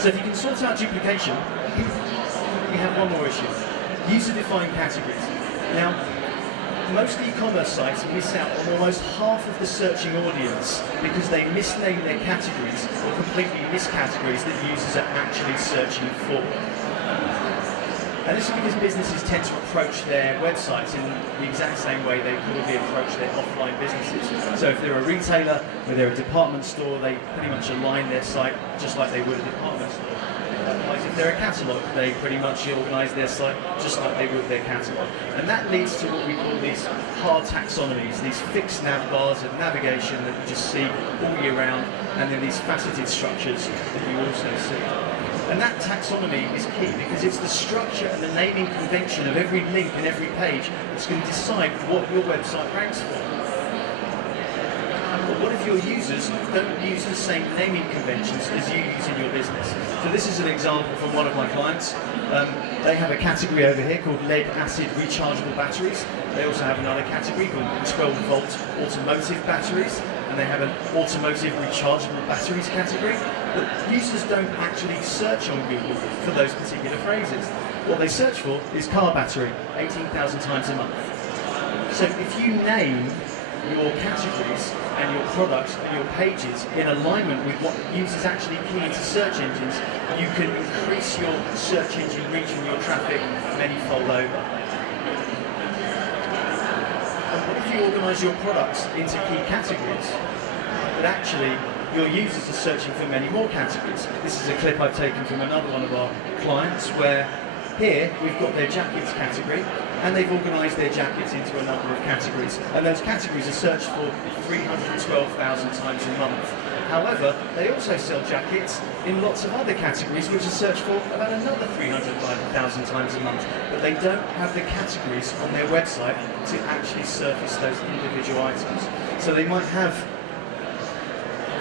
So if you can sort out duplication, we have one more issue. User-defined categories. Now, most e-commerce sites miss out on almost half of the searching audience because they misname their categories or completely miss categories that users are actually searching for. And this is because businesses tend to approach their websites in the exact same way they probably approach their offline businesses. So if they're a retailer or they're a department store, they pretty much align their site just like they would a department store. Otherwise, if they're a catalogue, they pretty much organise their site just like they would their catalogue. And that leads to what we call these hard taxonomies, these fixed nav bars of navigation that you just see all year round, and then these faceted structures that you also see. And that taxonomy is key because it's the structure and the naming convention of every link and every page that's going to decide what your website ranks for. But what if your users don't use the same naming conventions as you use in your business? So this is an example from one of my clients. They have a category over here called lead-acid rechargeable batteries. They also have another category called 12-volt automotive batteries, and they have an automotive rechargeable batteries category. But users don't actually search on Google for those particular phrases. What they search for is car battery, 18,000 times a month. So if you name your categories and your products and your pages in alignment with what users actually key into search engines, you can increase your search engine reach and your traffic many-fold over. And what if you organise your products into key categories, but actually your users are searching for many more categories? This is a clip I've taken from another one of our clients where here we've got their jackets category, and they've organised their jackets into a number of categories, and those categories are searched for 312,000 times a month. However, they also sell jackets in lots of other categories which are searched for about another 305,000 times a month, but they don't have the categories on their website to actually surface those individual items. So they might have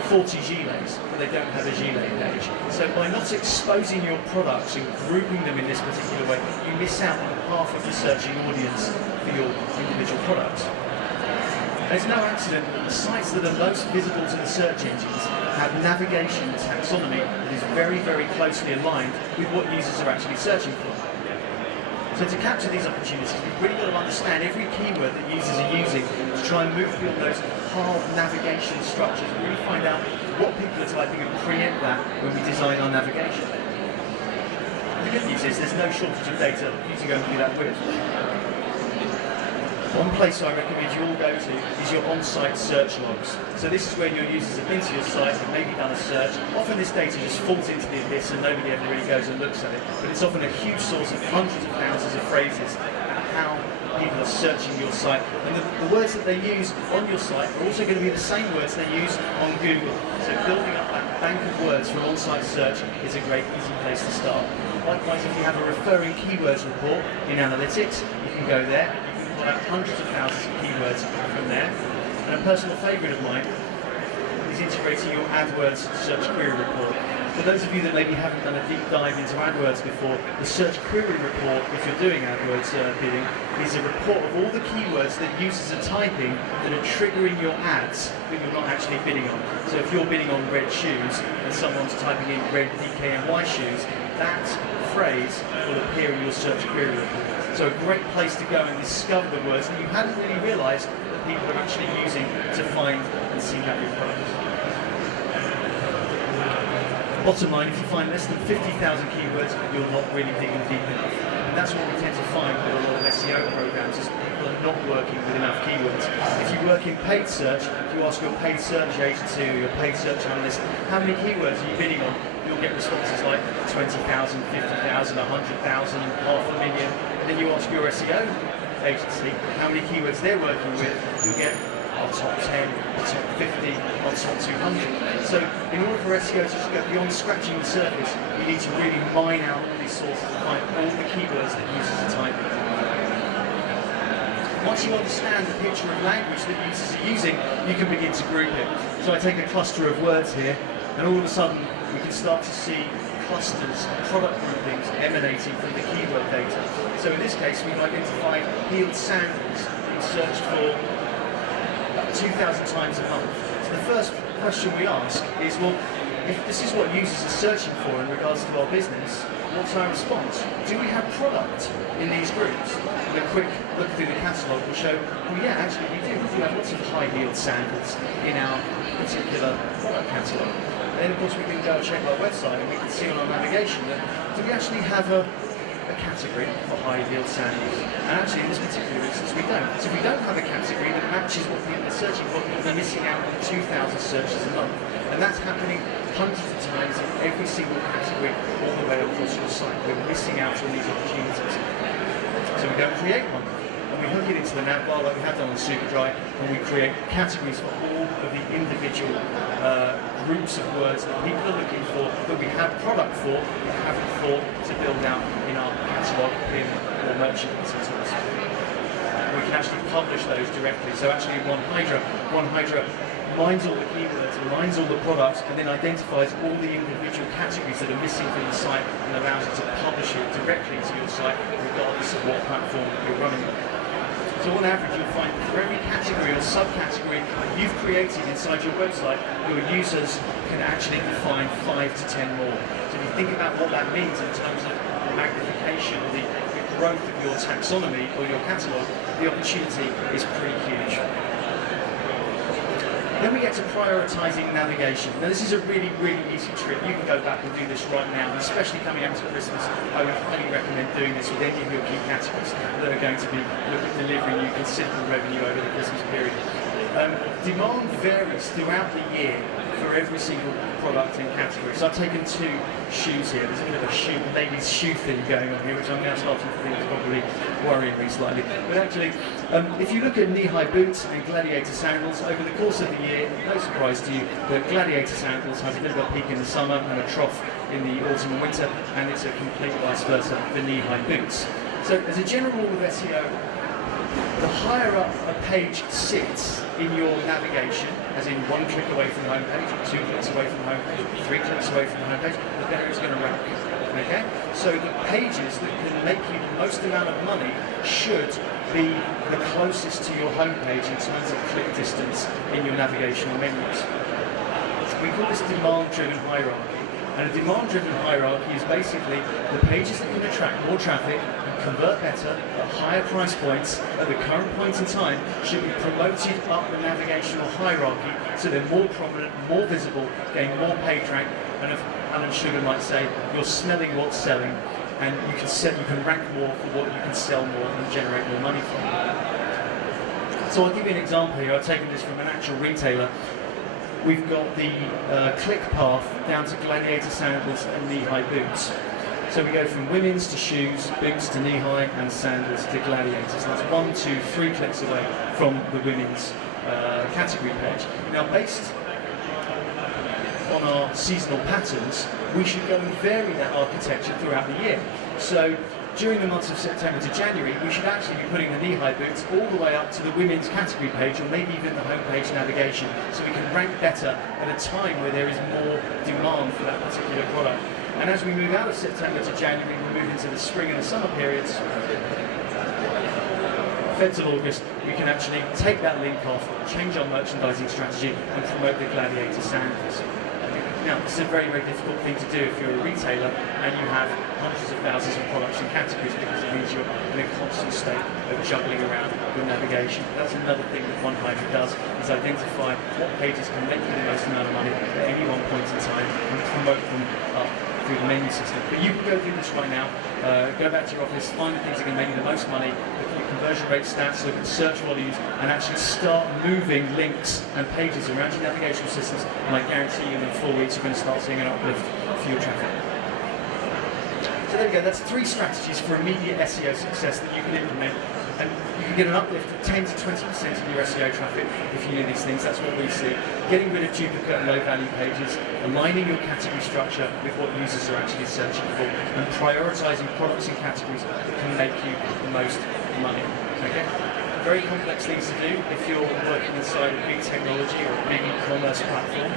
40 gilets, but they don't have a gilet page. So by not exposing your products and grouping them in this particular way, you miss out on half of the searching audience for your individual products. And it's no accident that the sites that are most visible to the search engines have navigation and taxonomy that is very, very closely aligned with what users are actually searching for. So to capture these opportunities, we've really got to understand every keyword that users are using to try and move beyond those hard navigation structures, and really find out what people are typing and preempt that when we design our navigation. The good news is there's no shortage of data for you to go and do that with. One place I recommend you all go to is your on-site search logs. So this is where your users have been to your site and maybe done a search. Often this data just falls into the abyss and nobody ever really goes and looks at it. But it's often a huge source of hundreds of thousands of phrases and how people are searching your site. And the words that they use on your site are also going to be the same words they use on Google. So building up that bank of words for on-site search is a great, easy place to start. Likewise, if you have a referring keywords report in analytics, you can go there. Hundreds of thousands of keywords from there. And a personal favourite of mine is integrating your AdWords search query report. For those of you that maybe haven't done a deep dive into AdWords before, the search query report, if you're doing AdWords bidding, is a report of all the keywords that users are typing that are triggering your ads that you're not actually bidding on. So if you're bidding on red shoes and someone's typing in red DKNY shoes, that phrase will appear in your search query report. So a great place to go and discover the words that you hadn't really realised that people are actually using to find and seek out your products. Bottom line, if you find less than 50,000 keywords, you're not really digging deep enough. And that's what we tend to find with a lot of SEO programs, is people are not working with enough keywords. If you work in paid search, if you ask your paid search agency or your paid search analyst, how many keywords are you bidding on? You'll get responses like 20,000, 50,000, 100,000, 500,000. Then you ask your SEO agency how many keywords they're working with, you'll get our top 10, our top 50, our top 200. So in order for SEO to go beyond scratching the surface, you need to really mine out all these sources and find all the keywords that users are typing. Once you understand the picture of language that users are using, you can begin to group it. So I take a cluster of words here, and all of a sudden we can start to see clusters, product groupings emanating from the keyword data. So in this case, we've identified heeled sandals and searched for about 2,000 times a month. So the first question we ask is, well, if this is what users are searching for in regards to our business, what's our response? Do we have product in these groups? And a quick look through the catalogue will show, well, yeah, actually we do. We do have lots of high-heeled sandals in our particular product catalogue. Then, of course, we can go and check our website and we can see on our navigation that do we actually have a category for high-heeled sandals? And actually, in this particular instance, we don't. So if we don't have a category that matches what people are searching for, we're missing out on 2,000 searches a month. And that's happening hundreds of times in every single category all the way across your site. We're missing out on these opportunities. So we go and create one. And we hook it into the navbar like we have done on Superdry, and we create categories for all of the individual groups of words that people are looking for, that we have product for, but haven't thought to build out in our catalogue, in or merchandising tools. We can actually publish those directly. So actually One Hydra mines all the keywords, mines all the products, and then identifies all the individual categories that are missing from the site and allows you to publish it directly to your site, regardless of what platform you're running on. So on average, you'll find for every category or subcategory you've created inside your website, your users can actually define 5 to 10 more. So if you think about what that means in terms of the magnification, the growth of your taxonomy or your catalogue, the opportunity is pretty huge. Then we get to prioritizing navigation. Now this is a really, really easy trick. You can go back and do this right now, and especially coming up to Christmas, I would highly recommend doing this with any of your key categories that are going to be delivering you considerable revenue over the Christmas period. Demand varies throughout the year for every single product and category. So I've taken 2 shoes here. There's a bit of a ladies' shoe thing going on here, which I'm now starting to think is probably worrying me slightly. But actually, if you look at knee-high boots and gladiator sandals, over the course of the year, no surprise to you, that gladiator sandals has a bit of a peak in the summer and a trough in the autumn and winter, and it's a complete vice versa for knee-high boots. So as a general rule with SEO, the higher up a page sits in your navigation, as in 1 click away from the homepage, 2 clicks away from the homepage, 3 clicks away from the homepage, the better it's going to rank. Okay? So the pages that can make you the most amount of money should be the closest to your homepage in terms of click distance in your navigational menus. We call this demand-driven hierarchy. And a demand-driven hierarchy is basically the pages that can attract more traffic, convert better, at higher price points at the current point in time should be promoted up the navigational hierarchy so they're more prominent, more visible, gain more page rank, and as Alan Sugar might say, you're smelling what's selling, and you can rank more for what you can sell more and generate more money from. So I'll give you an example here. I've taken this from an actual retailer. We've got the click path down to gladiator sandals and knee-high boots. So we go from women's to shoes, boots to knee-high, and sandals to gladiators. That's 1, 2, 3 clicks away from the women's category page. Now, based on our seasonal patterns, we should go and vary that architecture throughout the year. So during the months of September to January, we should actually be putting the knee-high boots all the way up to the women's category page, or maybe even the homepage navigation, so we can rank better at a time where there is more demand for that particular product. And as we move out of September to January, we move into the spring and the summer periods, Fed till August, we can actually take that link off, change our merchandising strategy, and promote the gladiator sandals. Now, this is a very, very difficult thing to do if you're a retailer and you have hundreds of thousands of products and categories, because it means you're in a constant state of juggling around your navigation. That's another thing that One Hydra does, is identify what pages can make you the most amount of money at any one point in time and promote them up through the menu system. But you can go do this right now, go back to your office, find the things that can make you the most money, look at your conversion rate stats, look at search volumes, and actually start moving links and pages around your navigational systems, and I guarantee you in 4 weeks you're going to start seeing an uplift for your traffic. So there we go, that's 3 strategies for immediate SEO success that you can implement, and you can get an uplift of 10 to 20% of your SEO traffic if you do these things. That's what we see. Getting rid of duplicate and low value pages, aligning your category structure with what users are actually searching for, and prioritizing products and categories that can make you the most money. Okay? Very complex things to do if you're working inside a big technology or a big e-commerce platform.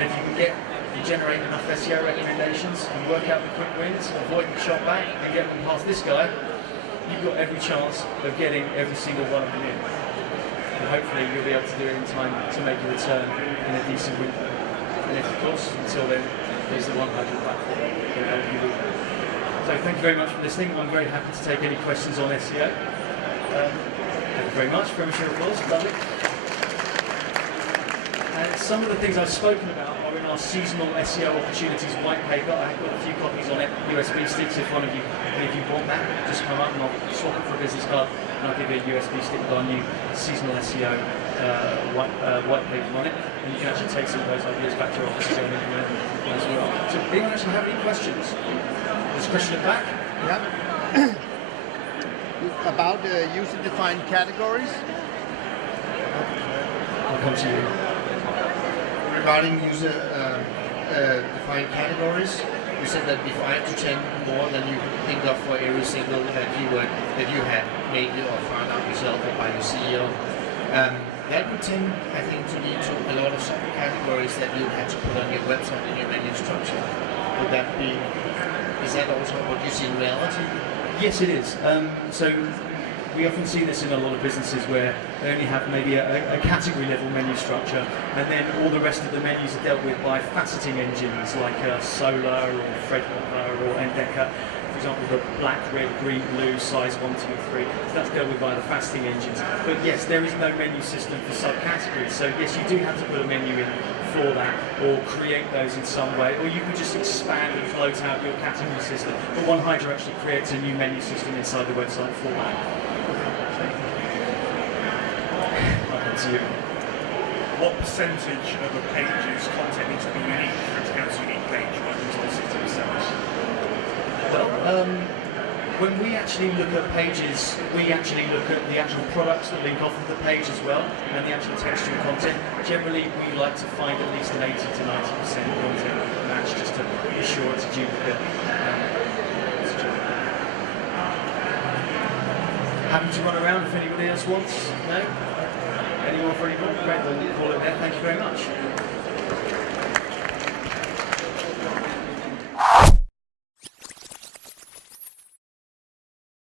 And if you can generate enough SEO recommendations and work out the quick wins, avoid the shot back, and get them past this guy, you've got every chance of getting every single one of them in. And hopefully you'll be able to do it in time to make a return in a decent window. And of course, until then, there's the 100 platform that can help you. So thank you very much for listening. I'm very happy to take any questions on SEO. Thank you very much. Premature applause. Lovely. And some of the things I've spoken about are in our seasonal SEO opportunities white paper. I've got a few copies on it, USB sticks. If if you want that, just come up and I'll swap it for a business card, and I'll give you a USB stick with our new seasonal SEO white paper on it, and you can actually take some of those ideas back to your offices and implement them as well. So, anyone actually have any questions? There's a question at the back. Yeah. About user-defined categories. I'll come to you. Regarding user-defined categories, you said that if I had to change more than you could think of for every single keyword that you had made or found out yourself or by your CEO, that would tend, I think, to lead to a lot of subcategories that you had to put on your website in your menu structure. Would that be? Is that also what you see in reality? Yes, it is. So we often see this in a lot of businesses where they only have maybe a category level menu structure, and then all the rest of the menus are dealt with by faceting engines like Solar or Threadripper or Endeca. For example, the black, red, green, blue, size 1, 2, 3. So that's dealt with by the faceting engines. But yes, there is no menu system for subcategories. So yes, you do have to put a menu in for that, or create those in some way, or you can just expand and float out your category system. But One Hydra actually creates a new menu system inside the website for that. I'll come to you. What percentage of a page's content needs to be unique for it to count as a unique page rather than the 60%? Well, when we actually look at pages, we actually look at the actual products that link off of the page as well, and the actual textual content. Generally, we like to find at least an 80 to 90% content match just to be sure it's a duplicate. Happy to run around if anybody else wants? No? Anyone for any more? Great, we'll call it there. Thank you very much.